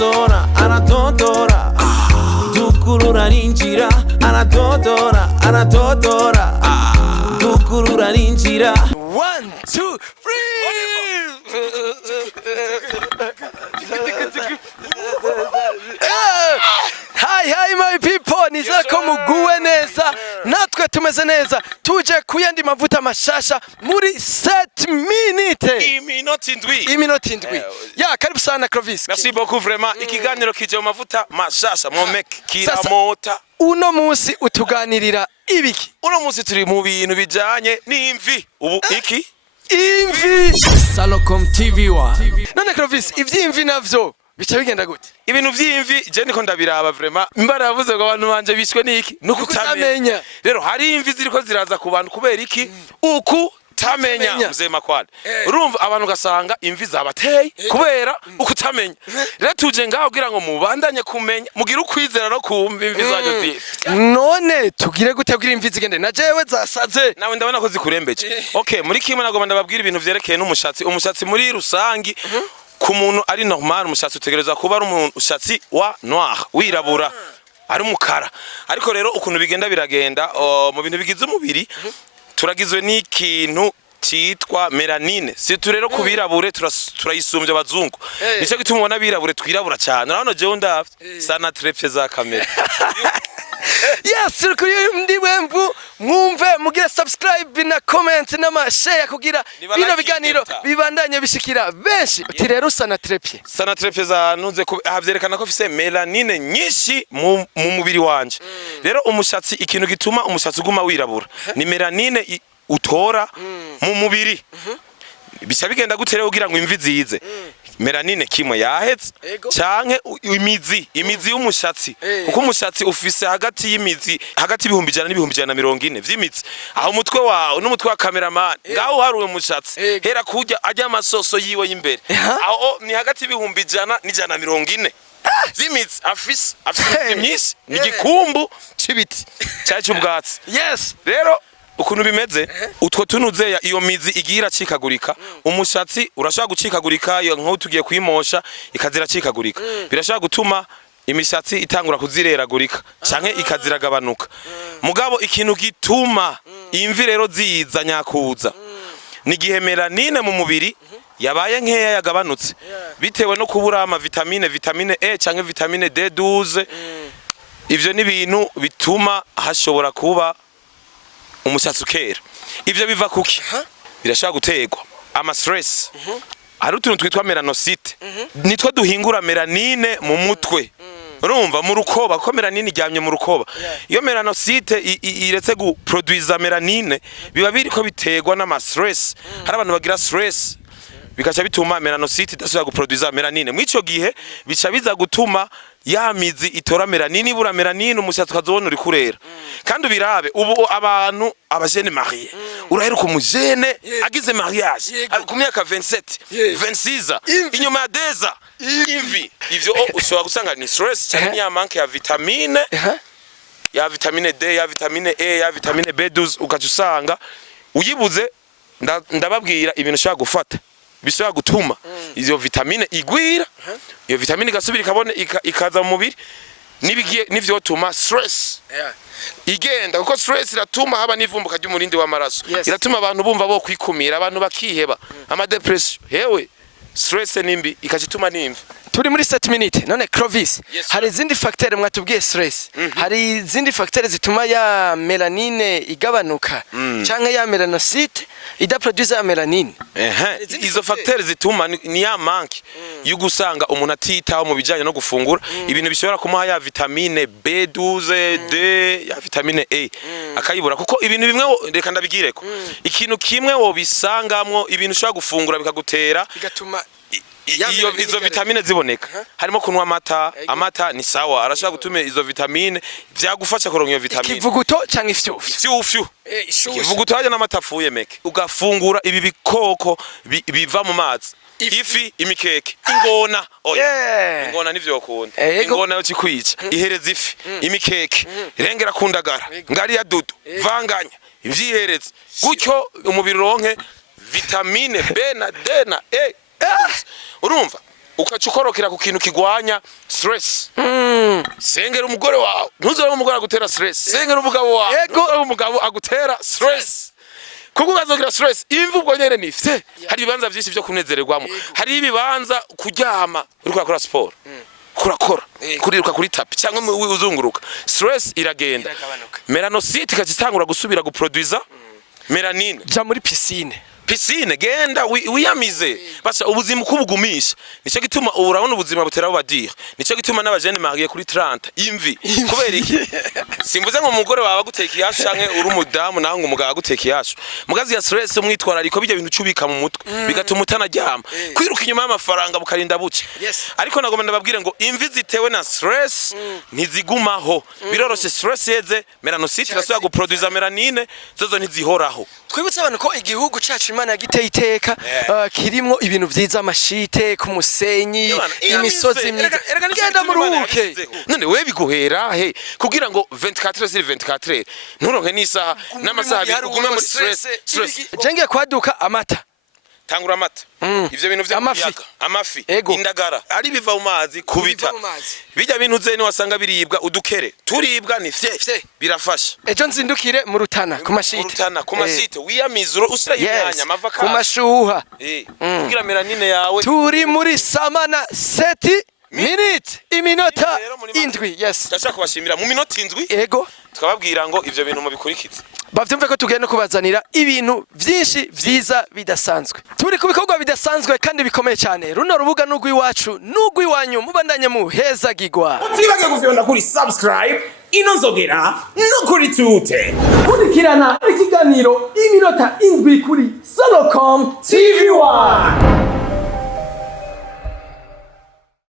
anatotora anatotora dukurura ninjira anatotora anatotora dukurura ninjira 1 2 3 Hi my people, nizera ko muguwe neza, natwe tumeze neza, tuje kuyandi mavuta mashasha muri 7 minutes. Iminota indwi. Ya, karibu sana Clovis. Merci beaucoup vraiment. Ikiganiro kije mu mavuta mashasha mu make kiramota. Uno munsi utuganirira ibiki? Uno munsi turi mu bintu bijanye n'imvi. Ubu iki? Imvi. Salocom TV1. None Clovis, ivy'imvi navyo bica bigenda gute? Ibintu vy'imvi je niko ndabiraba vraiment. Imbara yavuze ngo abantu banje bishwe n'iki? Nukutamenya. Rero hari imvi ziriko ziraza ku bantu kubera iki? Uku tamenya mzema kwali. Urumva abantu gasanga imvi zabateye kubera ukutamenya. Rero tuje ngaho kugira ngo mubandanye kumenya, mugira ukwizera no kumva imvi zanyu zi. None tugire gute kugira imvi zigende? Na jewe zasaze. Nawe ndabona ko zikurembeje. Okay, muri kimwe nagomba ndababwira ibintu vyerekeye n'umushatsi. Umushatsi muri rusangi ku muntu ari normal, umushatsi utegereza kuba ari umushatsi wa noir, wirabura, ari umukara. Ariko rero ukuntu bigenda biragenda mu bintu bigize umubiri turagizwe n'ikintu cyitwa melanine. Si turero kubirabure turayisumbye abazungu. Nico gituma ubona birabure twirabura cyane. Urabona jewe ndavye sana trepfe za kamera. Yes, kuri ndi wembu mwumve mugira subscribe na comment na share kugira bino biganiro bibandanye bishikira benshi. Uti rero sana trepfe. Sana trepfe za nunze havyerekana ko fise melanine nyinshi mu mubiri wanje. Rero umushatsi ikintu gituma umushatsi uguma wirabura ni melanine utora mu mubiri. Bisha bigenda gutere kugira ngo imvi zize. Melanine kimwe yahetse canke imizi y'umushatsi, kuko umushatsi ufise hagati y'imizi hagati y'ibihumbi 100 n'ibihumbi 140 vy'imitsi. Aho umutwe wawe n'umutwe wa cameraman ngaho haruwe umushatsi hera kujya ajya amasoso yiwe y'imbere. Aho ni hagati y'ibihumbi 100 n'140 vy'imitsi afise imyisi n'igikumbu c'ibiti cyacu ubwatsi. Yes, rero ukuntu bimeze utwo tunuze iyo mizi igira cikagurika, umushatsi urashaka gucikagurika, iyo nko tugiye kwimosha ikazira cikagurika, birashaka gutuma imishatsi itangura kuzireragurika canke ikaziragabanuka. Mugabo ikintu gituma imvi rero ziza nyakuza ni gihe melanine mu mubiri yabaye nkeya yagabanutse bitewe no kubura ama vitamine E canke vitamine D12. Ivyo ni bintu bituma hashobora kuba umushatsi ukera. Ivyo biva kuki? Birashaka gutegwa ama stress. Hari utuntu twitwa melanocyte nitwo duhingura melanine mu mutwe. Urumva mu rukoba ko melanine ijyamye mu rukoba. Iyo melanocyte iretse guproduiza melanine biba biriko bitegwa n'ama stress. Hari abantu bagira stress bikaca bituma melanocyte idasubira guproduiza melanine. Mwico gihe bica biza gutuma ya mizi itora melanine, ibura melanine umushatsi ukazobona uri kurera. Kandi birabe ubu abantu abajene marié uraheruka umujene agize mariage ku myaka 27 26 inyuma ya deza imvi. Ivyo ushobora gusanga ni stress cyane ya manque ya vitamine ya vitamine D, ya vitamine E, ya vitamine B12 ukacusanga uyibuze. Ndababwira ibintu ushaka gufata bishobora gutuma izo vitamine igwira, iyo vitamine gasubira ikabone ikaza mu mubiri nivyo tuma stress igenda, kuko stress iratuma haba n'ivumbuka ry'umurindi w'amaraso. Iratuma abantu bumva bo kwikumira, abantu bakiheba, ama depression. Hewe stress nimbi ikacituma nimva. Turi muri 7 minutes. None Clovis, hari izindi facteurs mwatubwiye stress, hari izindi facteurs zituma ya melanine igabanuka canke ya melanocyte idaproduce ya melanine. Izo facteurs zituma ni ya manque y'ugusanga umuntu atitaho mu bijanye no gufungura ibintu bishobora kumuha ya vitamine B12 D, ya vitamine A akayibura, kuko ibintu bimwe reka ndabigireko ikintu kimwe wo bisangamwo ibintu ushobora gufungura bikagutera bigatuma izo vitamine ziboneka. Harimo kunwa amata ni sawa, arashaka gutuma izo vitamine vyagufasha kuronka iyo vitamine. Ikivuguto canke ifyufyu. Ikivuguto haje n'amatafuye meke ugafungura ibi bikoko biva mu mazi, ifi, imikeke, ingona. Ingona nivyo ukunda. Ingona yo cikwica ihereza ifi, imikeke, irengera kundagara, ngari ya dudu, vanganya ivyihereza gutyo umubiri ronke vitamine B na D na E. Urumva ukacukorokera ku kintu kigwanya stress. Sengera umugore wawe ntuzore umugore agutera stress. Sengera umugabo wawe ntuzore umugabo agutera stress. Kuko ugazogira stress imvugo nyene nifite hari ibibanza byinshi byo kunezererwamo hari ibibanza kuryama uri gukora sport kurakora kuriruka kuri tapi cyangwa uzunguruka stress iragenda melanocyte ikazitangura gusubira guproduza melanine ja muri piscine genda wiyamize basha ubuzima kubugumisha nico gituma urabona ubuzima butera badire nico gituma n'abajene mariye kuri 30 IMVI kubera iki simvuze ngo umugore wawe aguteka iyashu canke uri umudamu naho ngo umugabo aguteka iyashu mugazi ya stress umwitwara ariko bijya bintu cubika mu mutwe bigatuma utanaryama kwiruka inyuma y'amafaranga bukarinda buce ariko nagomba ndababwire ngo IMVI zitewe na stress ntizigumaho biroroshe stress yeze melanocyte irasubira guproduza melanine zozo ntizihoraho twibutse abantu ko igihugu cacu Imana yagiteye iteka kirimo ibintu vyiza amashite ku musenyi imisozi myiza genda muruhuke none we biguhera he kugira ngo 24 sur 24 nturonke n'isaha n'amasaha bigume muri stress jenge kwaduka amata tangura amata ivyo bintu vya amafi indagara ari biva mu mazi kubita bijya bintu zeni wasanga biribwa udukere turibwa ni fye birafasha ejo nzindukire mu rutana ku mashite wiyamizuro usira yinyanya mavaka ku mashuha kugira melanine yawe turi muri samana 7 minutes iminota indwi ndashaka kubashimira mu minota indwi ego twababwira ngo ivyo bintu mubikurikize bavyumve ko tugenda kubazanira ibintu vyinshi vyiza bidasanzwe turi ku bikorwa bidasanzwe kandi bikomeye cyane runo rubuga n'ugwi wacu n'ugwi wanyu mubandanye muhezagirwa utibage gufyonda kuri subscribe inonzogera no kuri tute kurikirana ikiganiro iminota indwi kuri Solocom TV1.